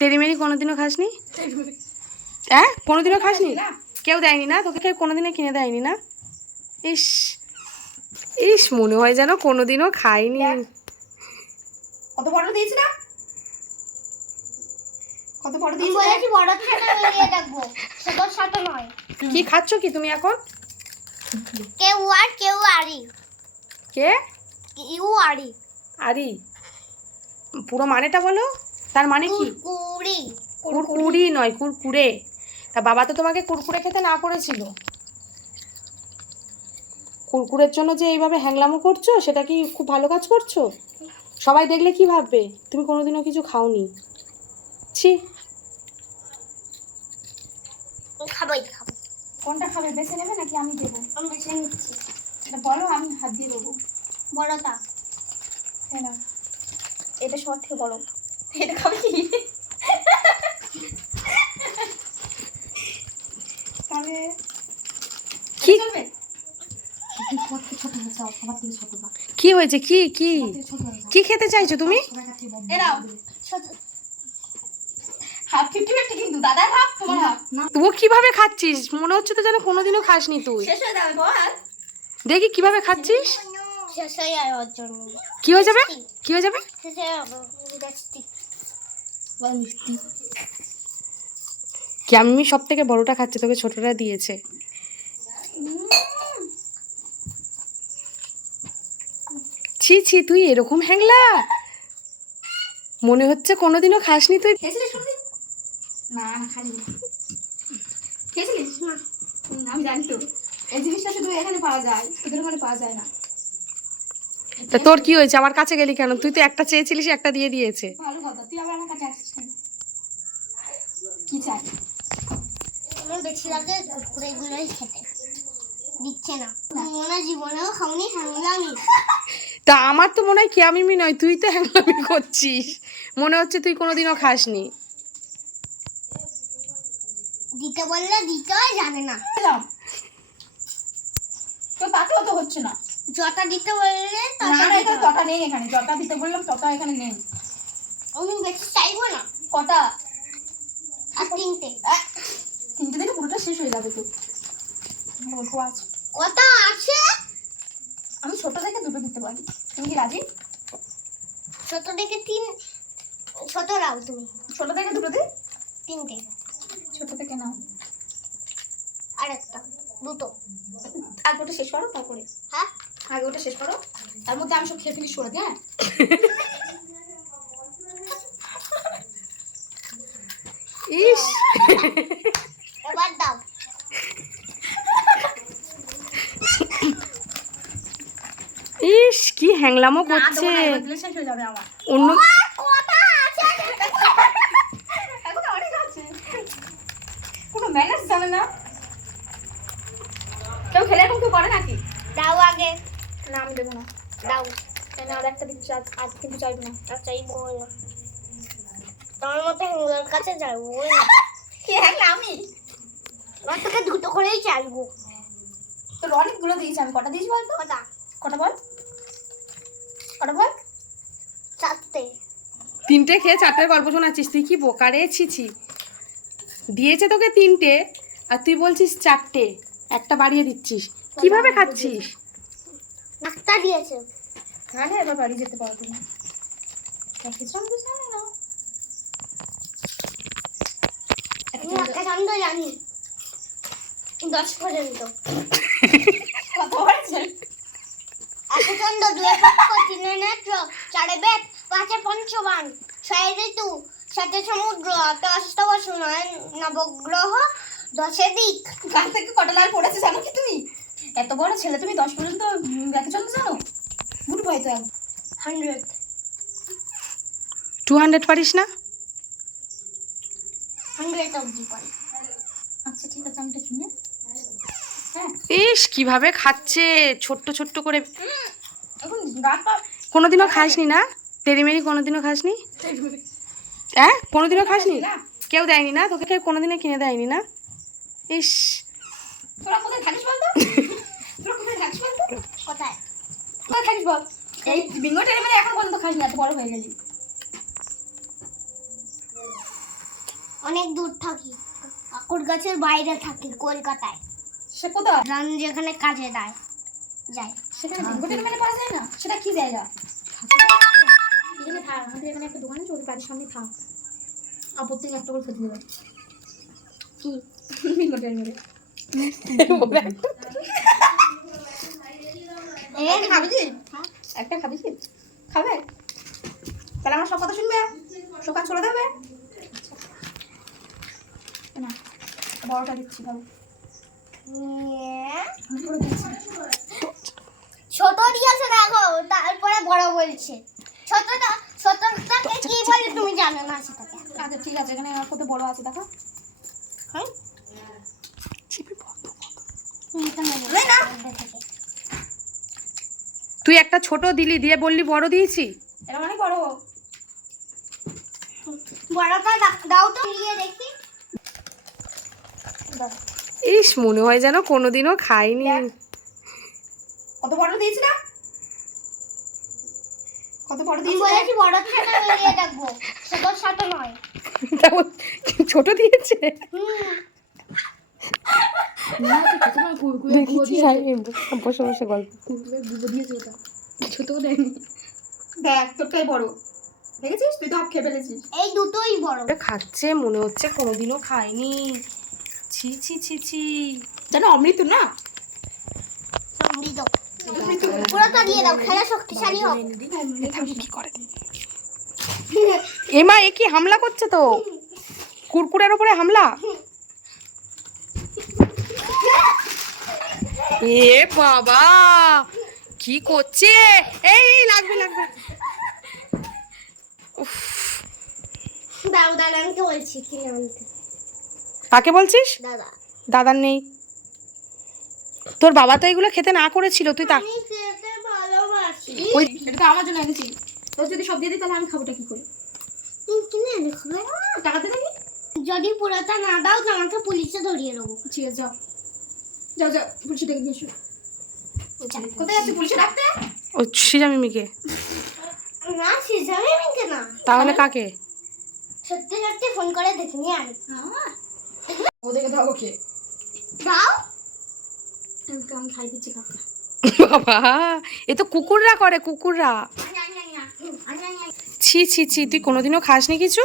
টেরিমেরি কোনোদিনও খাসনি? হ্যাঁ? কোনোদিনও খাসনি? কেউ দেয়নি না? তোকে কেউ কোনোদিনও কিনে দেয়নি না? ইস। ইস মনে হয় যেন কোনোদিনও খাইনি। কত বড় দিয়েছি না কত বড় দিয়েছি বলেছি বড় ছোট মিলিয়ে দেখব। ছোট ছোট নয়। কি খাচ্ছ কি তুমি এখন? কেউ আর কেউ আরি কে? ইউ আরি আরি পুরো মানেটা বলো। তার মানে কি? কুড়ি কুরকুরি নয় কুরকুরে তা বাবা তো তোমাকে কুরকুরে খেতে না করেছিল। কুরকুরের জন্য যে এইভাবে হ্যাংলামো করছ সেটা কি খুব ভালো কাজ করছ? সবাই দেখলে কি ভাববে? তুমি কোনোদিনও কিছু খাওনি। ছি। খাবোই খাব। কোনটা খাবে বেছে নেবে নাকি আমি দেবো? আমি বেছে নিচ্ছি। এটা বলো আমি হাত দিয়ে দেবো। বড়টা হ্যাঁ না এটা সবার থেকে বড় এটা খাবে? কি তাহলে কি চলবে সবার থেকে ছোট হয়ে যাও সবার থেকে ছোট বা কি হয়েছে? কি কি? কি খেতে চাইছো তুমি? সবার কাছে এরাও ছোট হাফ ফিফটি ফিফটি কিন্তু দাদার হাফ তোমার হাফ। না ও কীভাবে খাচ্ছিস? মনে হচ্ছে তো যেন কোনোদিনও খাসনি তুই। দেখি কীভাবে খাচ্ছিস? কি হয়ে যাবে? কি হয়ে যাবে? কি আমি সব থেকে বড়টা খাচ্ছি তোকে ছোটটা দিয়েছে। ছি ছি তুই এরকম হ্যাংলা। মনে হচ্ছে কোনোদিনও খাসনি তুই। না না। না আমি জানি তো। এই জিনিসটা শুধু এখানে পাওয়া যায় তোদের ওখানে পাওয়া যায় না। তা তোর কি হয়েছে? আমার কাছে গেলি কেন? তুই তো একটা চেয়েছিলিস একটা দিয়ে দিয়েছে। ভালো কথা তুই আবার আমার কাছে আসছিস কেন? কি চাই? আমার খেতে। দিচ্ছে না। মনে হয় জীবনেও খাওনি সামলামি তা আমার তো মনে হয় কি আমি নয় তুই তো হ্যাংলামি করছিস। মনে হচ্ছে তুই কোনোদিনও খাসনি। দিতে বললে দিতে জানে না। তো তাতেও তো হচ্ছে না। যটা দিতে বললে না তটা। নেই এখানে। যটা দিতে বললাম তটা এখানে নেই। আমি বেশি চাইব না। কটা? আর তিনটে। তিনটে দিনে পুরোটা শেষ হয়ে যাবে তো। অল্প আছে? ছোট থেকে দুটো দিতে পারি। তুমি কি রাজি? ছোট দেখে তিন ছোট রাও তুমি। ছোট থেকে দুটো দিই? তিনটে। ছোট থেকে নাও। আর একটা দুটো। আগে ওটা শেষ করো তারপরে। হ্যাঁ? আগে ওটা শেষ করো। তার মধ্যে আমি সব খেয়ে ফেলি সরে হ্যাঁ? ইস এবার দাও ইস কি হ্যাংলামো করছে? হয়ে অন্য কেউ খেলে এরকম কেউ করে নাকি? দাও আগে। না আমি দেবো না। দাও। কেন? আর একটা দিচ্ছি কিন্তু চাইব না। আর চাইব না। তোমার মতো কাছে যাব। না কি হ্যাঁ আমি? আমার তোকে দুটো করেই চাইব। তোর অনেকগুলো দিয়েছি আমি কটা দিয়েছি বলতো? কটা? কটা বল? চারটে। তিনটে খেয়ে চারটের গল্প শোনাচ্ছিস তুই কি বোকারে ছিছি দিয়েছে তোকে তিনটে আর তুই বলছিস চারটে একটা বাড়িয়ে দিচ্ছিস। কীভাবে খাচ্ছিস? একটা দিয়েছে। তাহলে এবার বাড়ি যেতে পারব না। জানি। দশ পর্যন্ত। কত একটা দুয়ে পক্ষ তিনে নেত্র চারে বেদ পাঁচে পঞ্চবান ছয় ঋতু সাথে সমুদ্র আটে অষ্টাবসু নয় নবগ্রহ দশে দিক। গান থেকে কটা লাল পড়েছে জানো কি তুমি? এত বড় ছেলে তুমি দশ পর্যন্ত দেখে চলতে জানো? গুড বয় তো। হান্ড্রেড। টু হান্ড্রেড পারিস না? হান্ড্রেড অব্দি পারি। আচ্ছা ঠিক আছে আমি শুনে। হ্যাঁ। ইস কীভাবে খাচ্ছে? ছোট্ট ছোট্ট করে কোনোদিনও খাসনি না? টেরিমেরি কোনোদিনও খাসনি? হ্যাঁ কোনোদিনও খাসনি? কেউ দেয়নি না? তোকে কেউ কোনোদিনও কিনে দেয়নি না? ইস। তোরা থাকিস বলতো? তোরা কোথায় থাকিস বলতো? কোথায়? কোথায় থাকিস বল? এই বিঙ্গো টেলিমেরে এখন পর্যন্ত খাস না বড় হয়ে গেলি। অনেক দূর থাকি। কাকুর গাছের বাইরে থাকি কলকাতায়। সে কোথায়? যেখানে কাজে দেয় যায়। সেখানে পাওয়া যায় না? সেটা কি জায়গা? এখানে থাক আমাদের এখানে একটা দোকান আছে ওর বাড়ির সামনে থাক। আর প্রত্যেক একটা করে খেতে দেবে। কি? হোটেল মেরে একটা খাবি কি? খাবি? তাহলে আমার সব কথা শুনবে? সব কাজ করে দেবে? না বড়টা দিচ্ছি ভালো নিয়ে। দিচ্ছি ছোট দিয়েছে দেখো তারপরে বড় বলছে। ছোটটা ছোটটাকে কি বলে তুমি জানো না সেটাকে? আচ্ছা ঠিক আছে এখানে কত বড় আছে দেখো। হ্যাঁ? তুই একটা ছোট দিলি দিয়ে বললি বড় দিয়েছি? এটা মানে বড় বড়টা দা- দাও তো নিয়ে দেখি। ইস মনে হয় যেন কোনোদিনও খাইনি। বড় দিয়েছি না? কত বড় দিয়েছি? বলেছি বড় থেকে নিয়ে দেখব। ছোট ছোট নয়। তাও ছোট দিয়েছে? দেখেছি বসে বসে গল্প। ছোট দেয়নি। দেখ তোরটাই বড়। দেখেছিস? তুই তো খেয়ে ফেলেছিস। এই দুটোই বড়। খাচ্ছে মনে হচ্ছে কোনোদিনও খাইনি ছি ছি ছি ছি। জানো অমৃত না? সমৃদ্ধ এমা এ কি হামলা করছে তো? কুরকুরের উপরে হামলা? এ বাবা কি করছে? এই লাগবে লাগবে। দাদা কাকে বলছিস? দাদা। দাদার নেই। তোর বাবা তো এগুলো খেতে না করেছিল তুই তা ভালোবাসি। ওই এটা আমার জন্য এনেছি। তোর যদি সব দিয়ে দিই তাহলে আমি খাবোটা কি করে? কিনে টাকাতে নাকি? যদি পুরোটা না দাও তো আমাকে পুলিশে ধরিয়ে দেবো। ঠিক আছে যাও। যাও যাও পুলিশে ডেকে নিয়ে এসো। কোথায় যাচ্ছি পুলিশে ডাকতে? ও সিজা মিমিকে না সিজামি মিনকে না। তাহলে কাকে? সত্যি সত্যি ফোন করে দেখে নিয়ে আনি ওদেরকে দাও ওকে। দাও। আমি খাই দিচ্ছি কাকা বাবা এ তো কুকুররা করে কুকুররা। ছি ছি ছি তুই কোনোদিনও খাসনি কিছু?